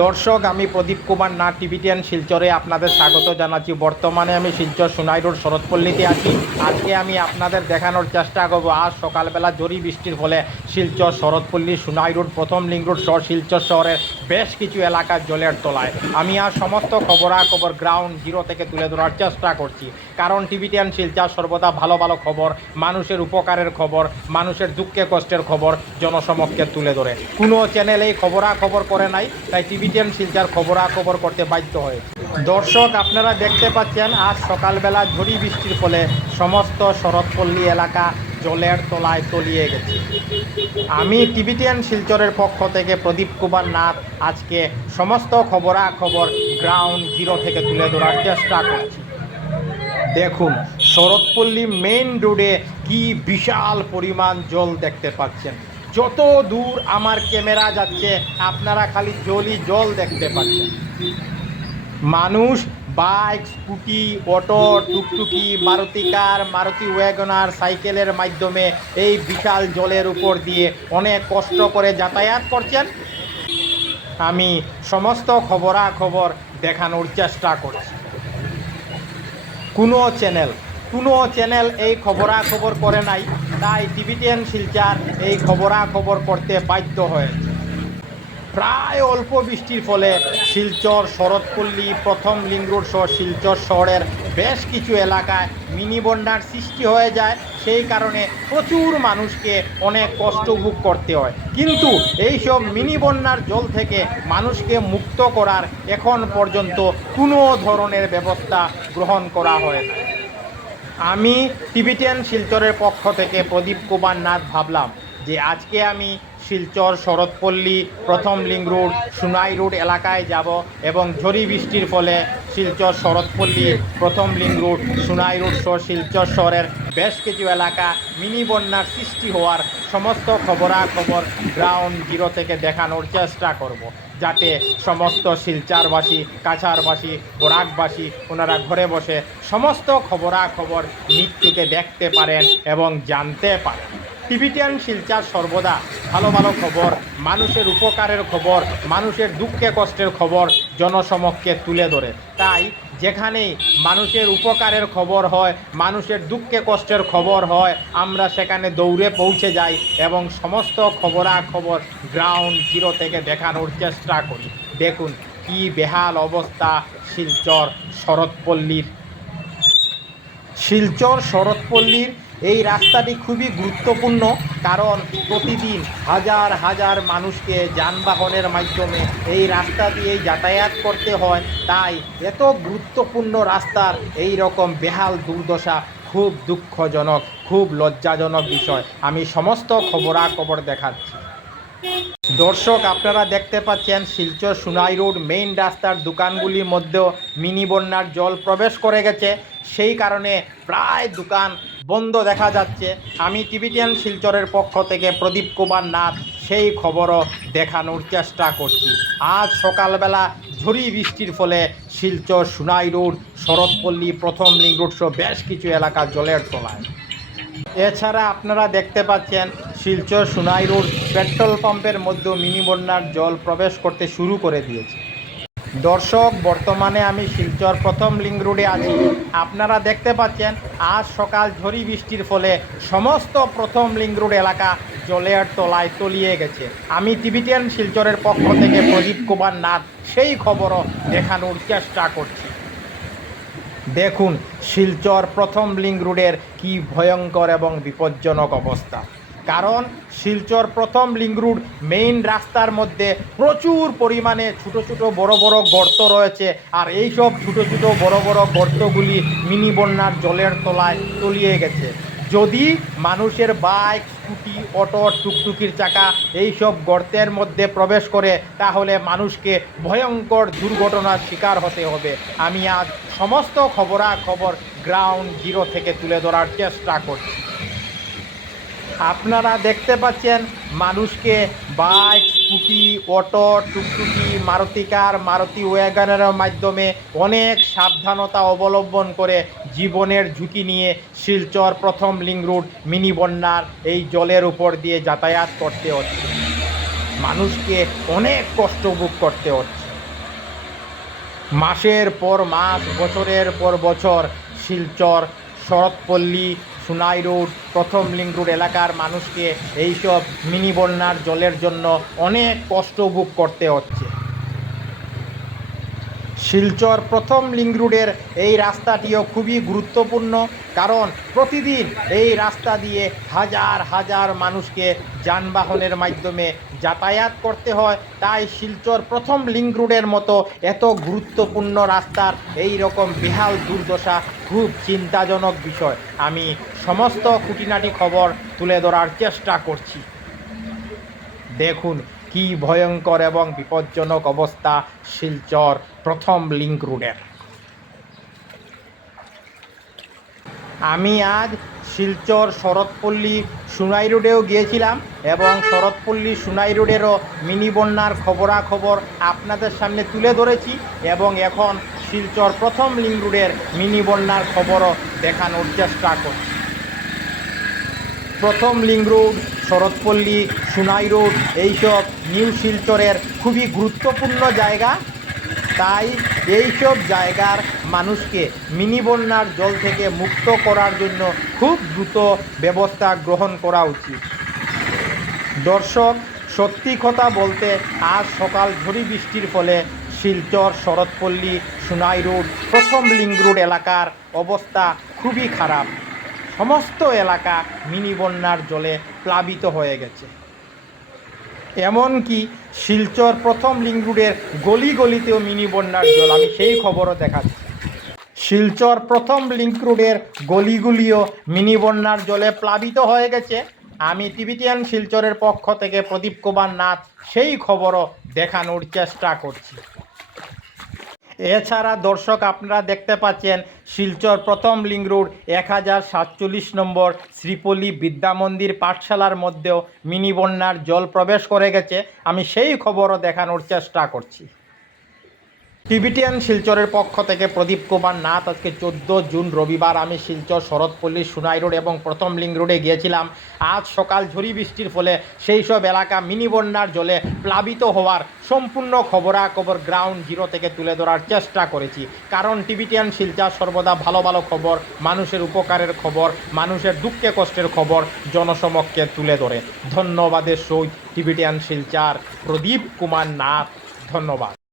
দর্শক, আমি প্রদীপ কুমার নাথ, টিভিটিএন শিলচরে আপনাদের স্বাগত জানাচ্ছি। বর্তমানে আমি শিলচর সোনাই রোড শরৎপল্লীতে আছি। আজকে আমি আপনাদের দেখানোর চেষ্টা করব আজ সকালবেলা ঝড়ি বৃষ্টির ফলে শিলচর শরৎপল্লী সোনাই রোড প্রথম লিঙ্ক রোড শহর শিলচর শহরের বেশ কিছু এলাকা জলের তলায়। আমি আর সমস্ত খবরাখবর গ্রাউন্ড জিরো থেকে তুলে ধরার চেষ্টা করছি, কারণ টিভিটিএন শিলচর সর্বদা ভালো ভালো খবর, মানুষের উপকারের খবর, মানুষের দুঃখে কষ্টের খবর জনসমক্ষে তুলে ধরে। কোনো চ্যানেল এই খবরাখবর করে নাই, তাই টিভিটিএন শিলচর খবরাখবর করতে বাধ্য হয়েছে। দর্শক, আপনারা দেখতে পাচ্ছেন আজ সকালবেলা ঝড়ি বৃষ্টির ফলে সমস্ত শরৎপল্লী এলাকা জলের তলায় তলিয়ে গেছে। আমি টিভিটিএন শিলচরের পক্ষ থেকে প্রদীপ কুমার নাথ আজকে সমস্ত খবরাখবর গ্রাউন্ড জিরো থেকে তুলে ধরার চেষ্টা করছি। দেখুন, শরৎপল্লী মেইন রোডে কি বিশাল পরিমাণ জল দেখতে পাচ্ছেন। যত দূর আমার ক্যামেরা যাচ্ছে আপনারা খালি জল দেখতে পাচ্ছেন। মানুষ বাইক, স্কুটি, অটো, টুকটুকি, মারুতি কার, মারুতি ওয়াগনার, সাইকেলের মাধ্যমে এই বিশাল জলের উপর দিয়ে অনেক কষ্ট করে যাতায়াত করছেন। আমি সমস্ত খবরাখবর দেখানোর চেষ্টা করছি। কোনো চ্যানেল এই খবরাখবর করে নাই, তাই টিভিটিএন শিলচর এই খবরাখবর করতে বাধ্য হয়েছে। প্রায় অল্প বৃষ্টির ফলে শিলচর শরৎপল্লী প্রথম লিঙ্ক রোড সহ শিলচর শহরের বেশ কিছু এলাকায় মিনি বন্যার সৃষ্টি হয়ে যায়। সেই কারণে প্রচুর মানুষকে অনেক কষ্ট ভোগ করতে হয়, কিন্তু এইসব মিনি বন্যার জল থেকে মানুষকে মুক্ত করার এখন পর্যন্ত কোনো ধরনের ব্যবস্থা গ্রহণ করা হয় না। আমি টিভিটিএন শিলচরের পক্ষ থেকে প্রদীপ কুমার নাথ ভাবলাম যে আজকে আমি শিলচর শরৎপল্লী প্রথম লিঙ্ক রোড সোনাই রোড এলাকায় যাব এবং ঝড়ি বৃষ্টির ফলে শিলচর শরৎপল্লী প্রথম লিঙ্ক রোড সোনাই রোড সহ শিলচর শহরের বেশ কিছু এলাকা মিনি বন্যার সৃষ্টি হওয়ার সমস্ত খবরাখবর গ্রাউন্ড জিরো থেকে দেখানোর চেষ্টা করব, যাতে সমস্ত শিলচরবাসী, কাছাড়বাসী, বরাকবাসী ওনারা ঘরে বসে সমস্ত খবরাখবর মৃত্যুকে দেখতে পারেন এবং জানতে পারেন। টিভিটিএন শিলচর সর্বদা ভালো ভালো খবর, মানুষের উপকারের খবর, মানুষের দুঃখে কষ্টের খবর জনসমক্ষে তুলে ধরে। তাই যেখানেই মানুষের উপকারের খবর হয়, মানুষের দুঃখে কষ্টের খবর হয়, আমরা সেখানে দৌড়ে পৌঁছে যাই এবং সমস্ত খবরাখবর গ্রাউন্ড জিরো থেকে দেখানোর চেষ্টা করি। দেখুন কি বেহাল অবস্থা শিলচর শরৎপল্লীর এই রাস্তাটি খুবই গুরুত্বপূর্ণ, কারণ প্রতিদিন হাজার হাজার মানুষকে যানবাহনের মাধ্যমে এই রাস্তা দিয়ে যাতায়াত করতে হয়। তাই এত গুরুত্বপূর্ণ রাস্তার এই রকম বেহাল দুর্দশা খুব দুঃখজনক, খুব লজ্জাজনক বিষয়। আমি সমস্ত খবরাখবর দেখাচ্ছি। দর্শক, আপনারা দেখতে পাচ্ছেন শিলচর সোনাই রোড মেইন রাস্তার দোকানগুলির মধ্যেও মিনি বন্যার জল প্রবেশ করে গেছে। সেই কারণে প্রায় দোকান বন্ধ দেখা যাচ্ছে। আমি টিভিটিএন শিলচরের পক্ষ থেকে প্রদীপ কুমার নাথ সেই খবরও দেখানোর চেষ্টা করছি। আজ সকালবেলা ঝড়ি বৃষ্টির ফলে শিলচর সোনাই রোড শরৎপল্লী প্রথম লিঙ্ক রোড সহ বেশ কিছু এলাকা জলের তলায়। এছাড়া আপনারা দেখতে পাচ্ছেন শিলচর সোনাই রোড পেট্রোল পাম্পের মধ্যে মিনি বন্যার জল প্রবেশ করতে শুরু করে দিয়েছে। দর্শক, বর্তমানে আমি শিলচর প্রথম লিঙ্ক রোডে আছি। আপনারা দেখতে পাচ্ছেন আজ সকাল ঝড়ি বৃষ্টির ফলে সমস্ত প্রথম লিঙ্ক রোড এলাকা জলের তলায় তলিয়ে গেছে। আমি টিভিটিএন শিলচরের পক্ষ থেকে প্রদীপ কুমার নাথ সেই খবরও দেখানোর চেষ্টা করছি। দেখুন শিলচর প্রথম লিঙ্ক রোডের কি ভয়ঙ্কর এবং বিপজ্জনক অবস্থা, কারণ শিলচর প্রথম লিঙ্ক রোড মেইন রাস্তার মধ্যে প্রচুর পরিমাণে ছোটো ছোটো বড় বড় গর্ত রয়েছে, আর এইসব ছোটো ছোটো বড় বড় গর্তগুলি মিনি বন্যার জলের তলায় তলিয়ে গেছে। যদি মানুষের বাইক, স্কুটি, অটো, টুকটুকির চাকা এইসব গর্তের মধ্যে প্রবেশ করে, তাহলে মানুষকে ভয়ঙ্কর দুর্ঘটনার শিকার হতে হবে। আমি আজ সমস্ত খবরাখবর গ্রাউন্ড জিরো থেকে তুলে ধরার চেষ্টা করছি। আপনারা দেখতে পাচ্ছেন মানুষকে বাইক, স্কুটি, অটো, টুকটুকি, মারুতি কার, মারুতি ওয়াগনের মাধ্যমে অনেক সাবধানতা অবলম্বন করে জীবনের ঝুঁকি নিয়ে শিলচর প্রথম লিঙ্ক রোড মিনি বন্যার এই জলের উপর দিয়ে যাতায়াত করতে হচ্ছে। মানুষকে অনেক কষ্ট ভোগ করতে হচ্ছে। মাসের পর মাস, বছরের পর বছর শিলচর, শরৎপল্লী, সুনাই রোড, প্রথম লিঙ্ক রোড এলাকার মানুষকে এইসব মিনি বন্যার জলের জন্য অনেক কষ্ট ভোগ করতে হচ্ছে। শিলচর প্রথম লিঙ্ক রোডের এই রাস্তাটিও খুবই গুরুত্বপূর্ণ, কারণ প্রতিদিন এই রাস্তা দিয়ে হাজার হাজার মানুষকে যানবাহনের মাধ্যমে যাতায়াত করতে হয়। তাই শিলচর প্রথম লিঙ্ক রোডের মতো এত গুরুত্বপূর্ণ রাস্তার এই রকম বেহাল দুর্দশা খুব চিন্তাজনক বিষয়। আমি সমস্ত খুঁটিনাটি খবর তুলে ধরার চেষ্টা করছি। দেখুন কি ভয়ঙ্কর এবং বিপজ্জনক অবস্থা শিলচর প্রথম লিঙ্ক রোডের। আমি আজ শিলচর শরৎপল্লী সুনাই রোডেও গিয়েছিলাম এবং শরৎপল্লী সুনাই রোডেরও মিনি বন্যার খবরাখবর আপনাদের সামনে তুলে ধরেছি, এবং এখন শিলচর প্রথম লিঙ্ক রোডের মিনি বন্যার খবরও দেখানোর চেষ্টা করছি। প্রথম link road, Saratpalli, Sunai road এইসব নিউ শিলচরের খুবই গুরুত্বপূর্ণ জায়গা। তাই এইসব জায়গার মানুষকে মিনি বন্যার জল থেকে মুক্ত করার জন্য খুব দ্রুত ব্যবস্থা গ্রহণ করা উচিত। দর্শক, সত্যি কথা বলতে আজ সকাল ঝড়ি বৃষ্টির ফলে শিলচর, শরৎপল্লী, সুনাই রোড, প্রথম লিঙ্ক রোড এলাকার অবস্থা খুবই খারাপ। সমস্ত এলাকা মিনি বন্যার জলে প্লাবিত হয়ে গেছে। এমনকি শিলচর প্রথম লিঙ্ক রোডের গলি গলিতেও মিনি বন্যার জল, আমি সেই খবরও দেখাচ্ছি। শিলচর প্রথম লিঙ্ক রোডের গলিগুলিও মিনি বন্যার জলে প্লাবিত হয়ে গেছে। আমি টিভিটিয়ান শিলচরের পক্ষ থেকে প্রদীপ কুমার নাথ সেই খবরও দেখানোর চেষ্টা করছি। এছাড়া দর্শক, আপনারা দেখতে পাচ্ছেন শিলচর প্রথম লিঙ্ক রোড 1047 নম্বর শ্রীপল্লী বিদ্যা মন্দির পাঠশালার মধ্যেও মিনি বন্যার জল প্রবেশ করে গেছে। আমি সেই খবরও দেখানোর চেষ্টা করছি। টিভিটিয়ান শিলচরের পক্ষ থেকে প্রদীপ কুমার নাথ। আজকে 14 জুন রবিবার আমি শিলচর, শরৎপল্লী, সুনাই রোড এবং প্রথম লিঙ্ক রোডে গিয়েছিলাম। আজ সকাল ঝড়ি বৃষ্টির ফলে সেই সব এলাকা মিনি বন্যার জলে প্লাবিত হওয়ার সম্পূর্ণ খবরাখবর গ্রাউন্ড জিরো থেকে তুলে ধরার চেষ্টা করেছি। কারণ টিভিটিয়ান শিলচর সর্বদা ভালো ভালো খবর, মানুষের উপকারের খবর, মানুষের দুঃখে কষ্টের খবর জনসমক্ষে তুলে ধরে। ধন্যবাদের সহিত টিভিটিয়ান শিলচর প্রদীপ কুমার নাথ। ধন্যবাদ।